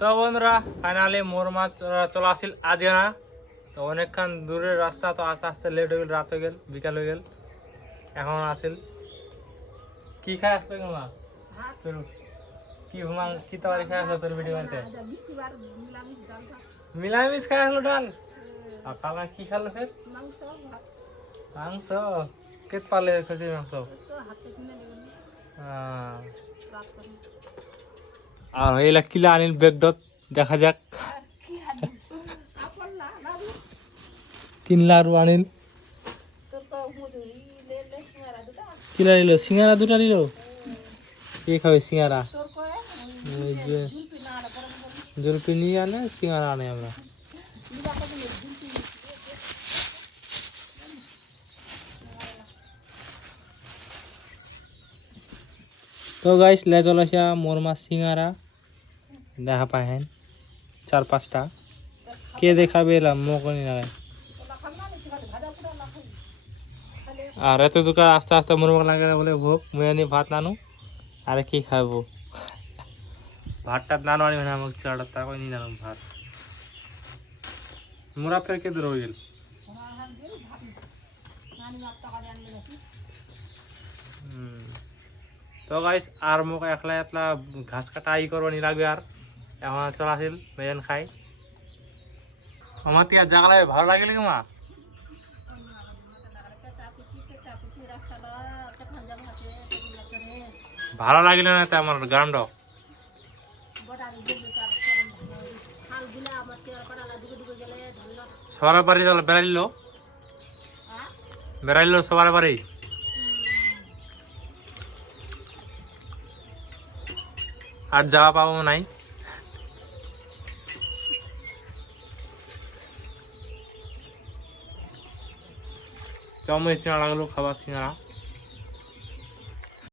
তো বন্ধুরা ফাইনালি মোর মাছ চলে আসিল আজকে না। তো অনেকক্ষণ দূরের রাস্তা, তো আস্তে আস্তে লেট হয়ে গেল, রাত হয়ে গেল, বিকাল হয়ে গেল, এখন আসিল। কি খাই আসলে মা? তোর কি কি তরকারি খাই আসলো তোর ভিডিও বাড়িতে? মিলামিশ খাই আসলো ডাল। আর কালা কি খালো ফের? মাংস। কেত পালে খুশি মাংস? আর এলা কিলা আনিল বেগডত, দেখা যাক। 3 লারু আনিল। কিলা নিল? সিঙ্গারা 2টা নিল। কে খাবে সিঙ্গারা? এই যে জলপি নিয়ে আনে, সিঙ্গারা আনে আমরা। তো গাইস লে চলে আসা মোর মাছ সিঙ্গারা দেখা পায় হ্যাঁ 4-5টা। কে দেখাবে এলাম মকনি না। আর এত দোকান আস্তে আস্তে মনে লাগে বলে ভোগ মুই আনি ভাত নানু। আরে কি খাবো? ভাতটা নানু আনি মানে আমাকে চাটা তারপর নিয়ে নানু ভাত। মোরা ফের কে দূর হয়ে গেল। তো গাইস আর মোক একলা একলা ঘাস কাটা ই করবো নি লাগবে। আর এখন চল আসিল মেজান খাই। আমার তিয়া জাগালে ভালো লাগিল কি মা? ভালো লাগিল না তো আমার গ্রামটা সবার বাড়ি বেড়াইল বেড়াইল সবার বাড়ি। আর যাওয়া পাবো নাই। কেমন লাগলো খাবার সিঙ্গারা?